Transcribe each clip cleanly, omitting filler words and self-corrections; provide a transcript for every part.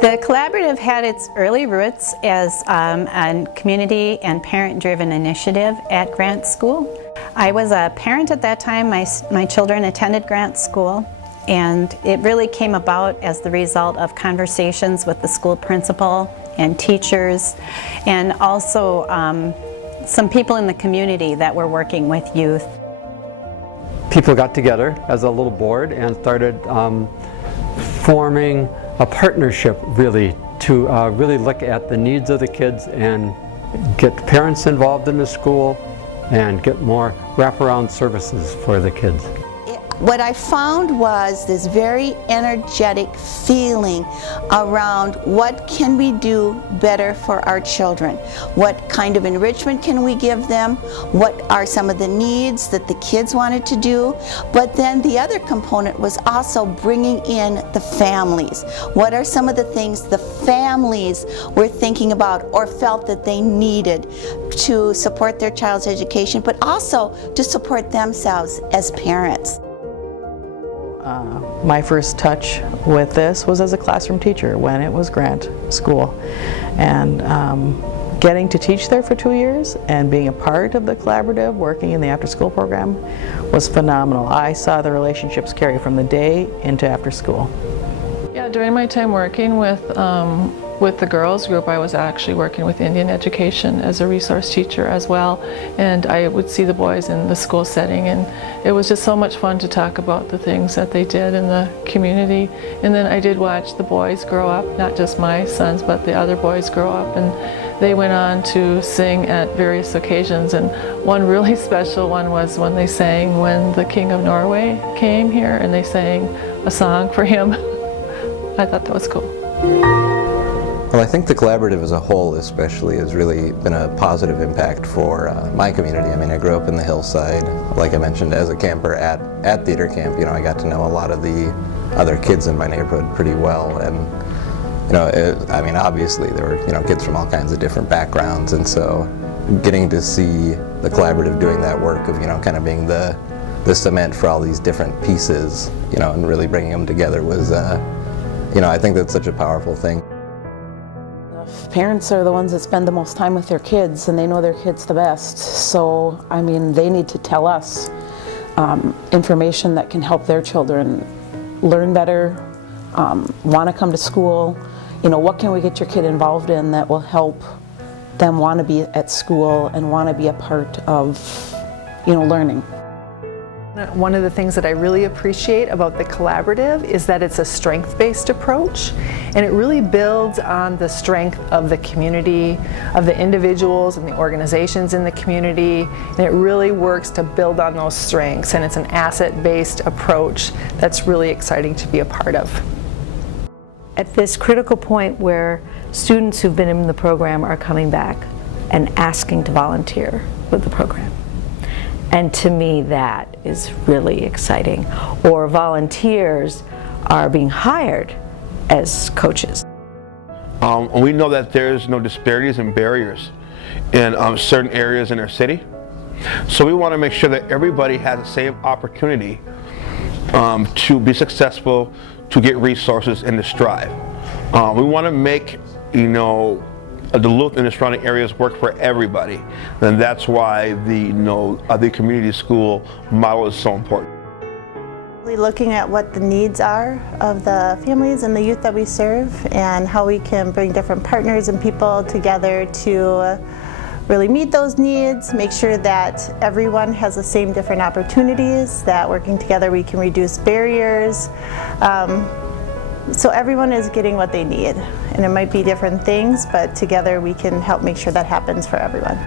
The collaborative had its early roots as a community and parent-driven initiative at Grant School. I was a parent at that time. My children attended Grant School, and it really came about as the result of conversations with the school principal and teachers, and also some people in the community that were working with youth. People got together as a little board and started forming a partnership really to really look at the needs of the kids and get parents involved in the school and get more wraparound services for the kids. What I found was this very energetic feeling around what can we do better for our children? What kind of enrichment can we give them? What are some of the needs that the kids wanted to do? But then the other component was also bringing in the families. What are some of the things the families were thinking about or felt that they needed to support their child's education, but also to support themselves as parents? My first touch with this was as a classroom teacher when it was Grant School, and getting to teach there for 2 years and being a part of the collaborative, working in the after-school program, was phenomenal. I saw the relationships carry from the day into after school. Yeah, during my time working with the girls group, I was actually working with Indian education as a resource teacher as well, and I would see the boys in the school setting, and it was just so much fun to talk about the things that they did in the community. And then I did watch the boys grow up, not just my sons, but the other boys grow up, and they went on to sing at various occasions, and one really special one was when they sang when the King of Norway came here, and they sang a song for him. I thought that was cool. Well, I think the collaborative as a whole especially has really been a positive impact for my community. I mean, I grew up in the hillside, like I mentioned, as a camper at theater camp. You know, I got to know a lot of the other kids in my neighborhood pretty well, and you know, I mean, obviously there were kids from all kinds of different backgrounds, and so getting to see the collaborative doing that work of kind of being the cement for all these different pieces, and really bringing them together was, I think that's such a powerful thing. Parents are the ones that spend the most time with their kids, and they know their kids the best. So, I mean, they need to tell us information that can help their children learn better, want to come to school. What can we get your kid involved in that will help them want to be at school and want to be a part of, learning. One of the things that I really appreciate about the collaborative is that it's a strength-based approach, and it really builds on the strength of the community, of the individuals and the organizations in the community, and it really works to build on those strengths, and it's an asset-based approach that's really exciting to be a part of. At this critical point where students who've been in the program are coming back and asking to volunteer with the program. And to me, that is really exciting. Or volunteers are being hired as coaches. We know that there's no disparities and barriers in certain areas in our city. So we want to make sure that everybody has the same opportunity to be successful, to get resources, and to strive. We want to make, Duluth and the surrounding areas work for everybody, and that's why the community school model is so important. Looking at what the needs are of the families and the youth that we serve, and how we can bring different partners and people together to really meet those needs, make sure that everyone has the same different opportunities, that working together we can reduce barriers. So everyone is getting what they need, and it might be different things, but together we can help make sure that happens for everyone.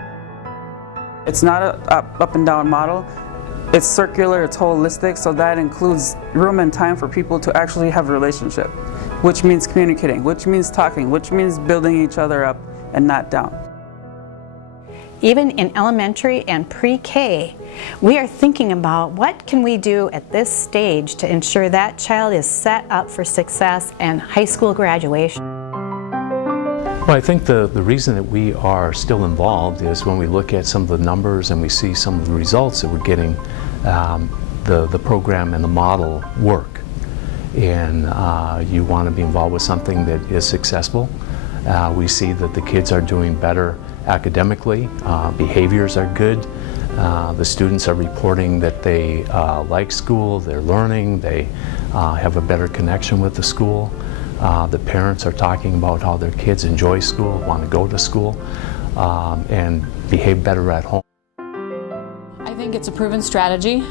It's not a up and down model. It's circular, it's holistic, so that includes room and time for people to actually have a relationship, which means communicating, which means talking, which means building each other up and not down. Even in elementary and pre-K, we are thinking about what can we do at this stage to ensure that child is set up for success and high school graduation. Well, I think the reason that we are still involved is when we look at some of the numbers and we see some of the results that we're getting, the program and the model work. and you want to be involved with something that is successful. We see that the kids are doing better academically, behaviors are good, the students are reporting that they like school, they're learning, they have a better connection with the school. The parents are talking about how their kids enjoy school, want to go to school, and behave better at home. I think it's a proven strategy.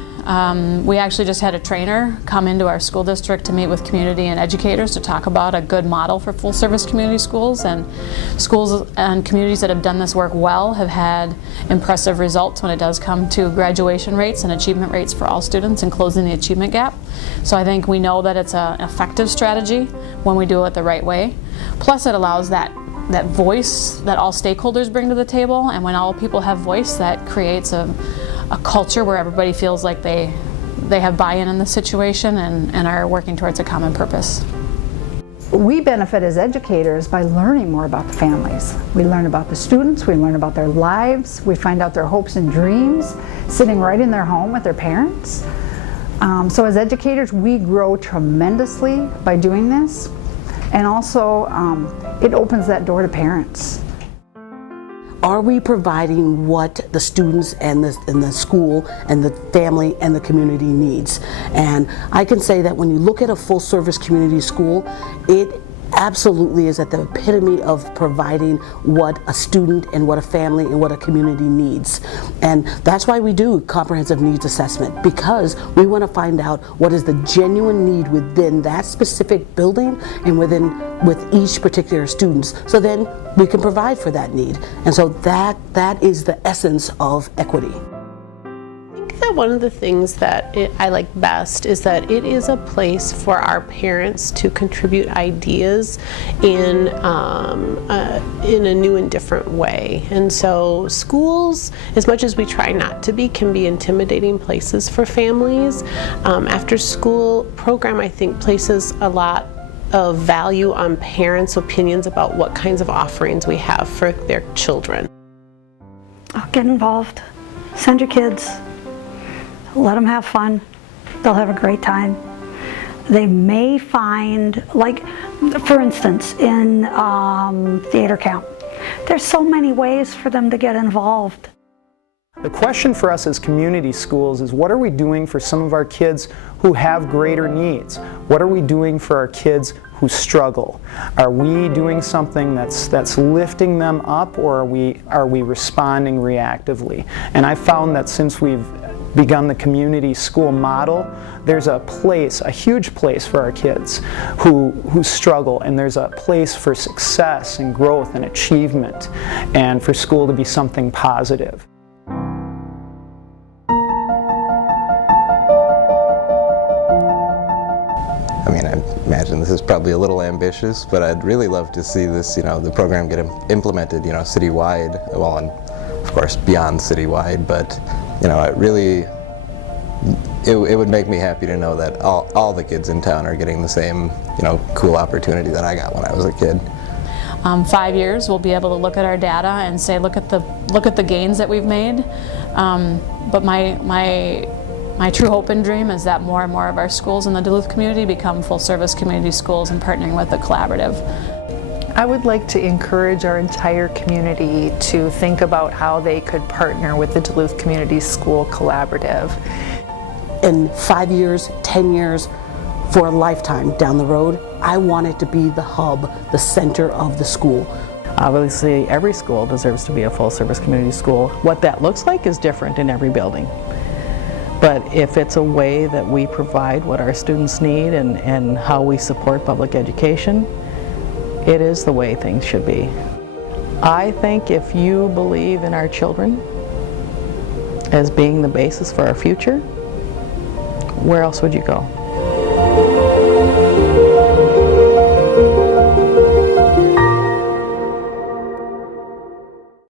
We actually just had a trainer come into our school district to meet with community and educators to talk about a good model for full-service community schools, and schools and communities that have done this work well have had impressive results when it does come to graduation rates and achievement rates for all students and closing the achievement gap. So I think we know that it's an effective strategy when we do it the right way. Plus it allows that voice that all stakeholders bring to the table, and when all people have voice, that creates a culture where everybody feels like they have buy-in in the situation and are working towards a common purpose. We benefit as educators by learning more about the families. We learn about the students, we learn about their lives, we find out their hopes and dreams sitting right in their home with their parents. So as educators, we grow tremendously by doing this, and also it opens that door to parents. Are we providing what the students and the school and the family and the community needs? And I can say that when you look at a full-service community school, it absolutely is at the epitome of providing what a student and what a family and what a community needs. And that's why we do comprehensive needs assessment, because we want to find out what is the genuine need within that specific building and with each particular students, so then we can provide for that need. And so that is the essence of equity. That one of the things that I like best is that it is a place for our parents to contribute ideas in a new and different way. And so schools, as much as we try not to be, can be intimidating places for families. After school program, I think, places a lot of value on parents' opinions about what kinds of offerings we have for their children. Get involved, send your kids. Let them have fun. They'll have a great time. They may find, like, for instance, in theater camp, there's so many ways for them to get involved. The question for us as community schools is, what are we doing for some of our kids who have greater needs? What are we doing for our kids who struggle? Are we doing something that's lifting them up, or are we responding reactively? And I found that since we've begun the community school model, there's a place, a huge place for our kids who struggle, and there's a place for success and growth and achievement, and for school to be something positive. I mean, I imagine this is probably a little ambitious, but I'd really love to see this, the program get implemented, citywide, well, and of course beyond citywide, but it would make me happy to know that all the kids in town are getting the same, cool opportunity that I got when I was a kid. 5 years, we'll be able to look at our data and say, look at the gains that we've made. But my true hope and dream is that more and more of our schools in the Duluth community become full-service community schools and partnering with the collaborative. I would like to encourage our entire community to think about how they could partner with the Duluth Community School Collaborative. In 5 years, 10 years, for a lifetime down the road, I want it to be the hub, the center of the school. Obviously, every school deserves to be a full-service community school. What that looks like is different in every building. But if it's a way that we provide what our students need and how we support public education, it is the way things should be. I think if you believe in our children as being the basis for our future, where else would you go?